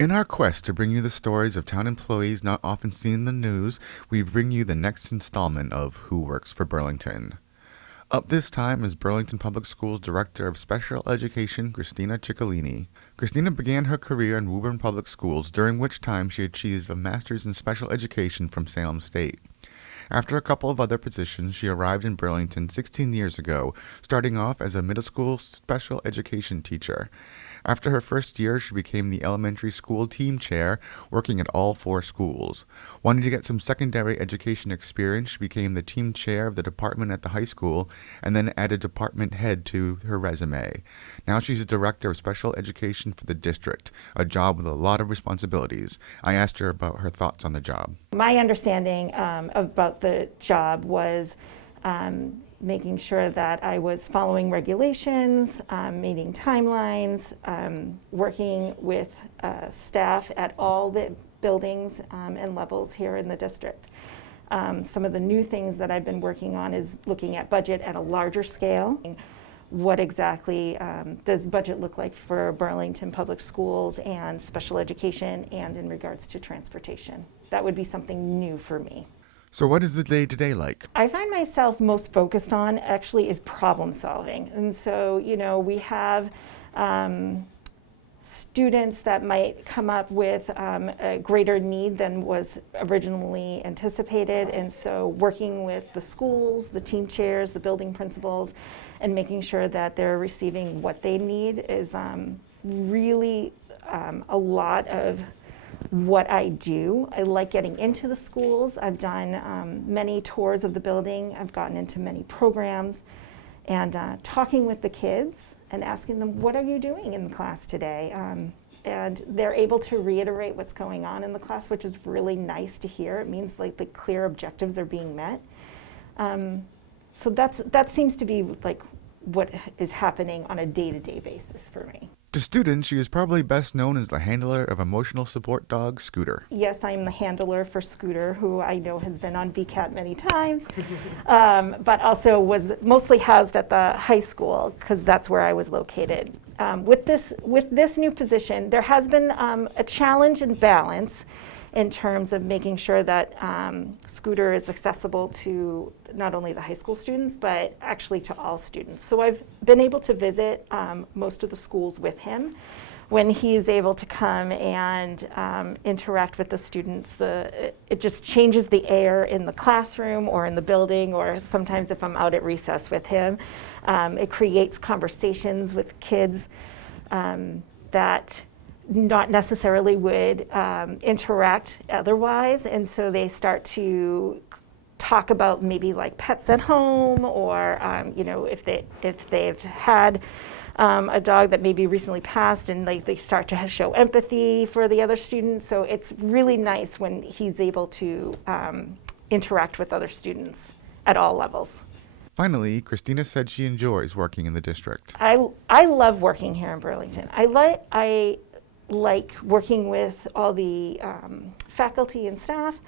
In our quest to bring you the stories of town employees not often seen in the news, we bring you the next installment of Who Works for Burlington. Up this time is Burlington Public Schools Director of Special Education, Christina Cicolini. Christina began her career in Woburn Public Schools, during which time she achieved a master's in special education from Salem State. After a couple of other positions, she arrived in Burlington 16 years ago, starting off as a middle school special education teacher. After her first year, she became the elementary school team chair, working at all 4 schools. Wanting to get some secondary education experience, she became the team chair of the department at the high school, and then added department head to her resume. Now she's a director of special education for the district, a job with a lot of responsibilities. I asked her about her thoughts on the job. My understanding about the job was making sure that I was following regulations, meeting timelines, working with staff at all the buildings and levels here in the district. Some of the new things that I've been working on is looking at budget at a larger scale. What exactly does budget look like for Burlington Public Schools and special education and in regards to transportation? That would be something new for me. So what is the day-to-day like? I find myself most focused on actually is problem solving. And so, we have students that might come up with a greater need than was originally anticipated. And so working with the schools, the team chairs, the building principals, and making sure that they're receiving what they need is really a lot of what I do. I like getting into the schools. I've done many tours of the building. I've gotten into many programs and talking with the kids and asking them, what are you doing in the class today? And they're able to reiterate what's going on in the class, which is really nice to hear. It means like the clear objectives are being met. So that seems to be like what is happening on a day-to-day basis for me. To students, she is probably best known as the handler of emotional support dog, Scooter. Yes, I'm the handler for Scooter, who I know has been on BCAT many times, but also was mostly housed at the high school because that's where I was located. With this new position, there has been a challenge and balance in terms of making sure that Scooter is accessible to not only the high school students, but actually to all students. So I've been able to visit most of the schools with him. When he's able to come and interact with the students, it just changes the air in the classroom or in the building, or sometimes if I'm out at recess with him, it creates conversations with kids that not necessarily would interact otherwise, and so they start to talk about maybe like pets at home, or if they've had a dog that maybe recently passed, and they start to show empathy for the other students. So it's really nice when he's able to interact with other students at all levels. Finally, Christina said she enjoys working in the district. I love working here in Burlington. I like working with all the faculty and staff.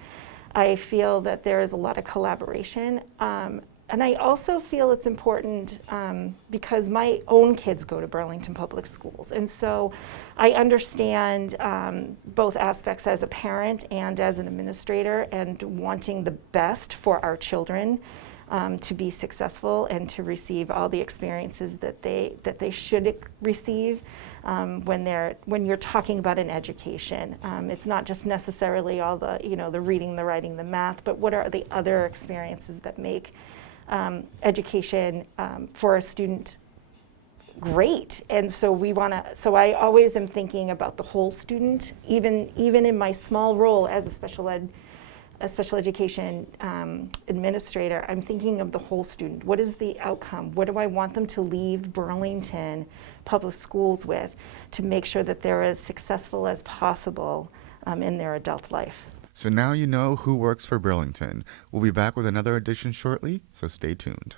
I feel that there is a lot of collaboration. And I also feel it's important because my own kids go to Burlington Public Schools. And so I understand both aspects as a parent and as an administrator, and wanting the best for our children to be successful and to receive all the experiences that they should receive. When you're talking about an education, it's not just necessarily all the the reading, the writing, the math, but what are the other experiences that make education for a student great. And so so I always am thinking about the whole student, even in my small role as a special education administrator. I'm thinking of the whole student. What is the outcome? What do I want them to leave Burlington Public Schools with to make sure that they're as successful as possible in their adult life? So now you know who works for Burlington. We'll be back with another edition shortly, so stay tuned.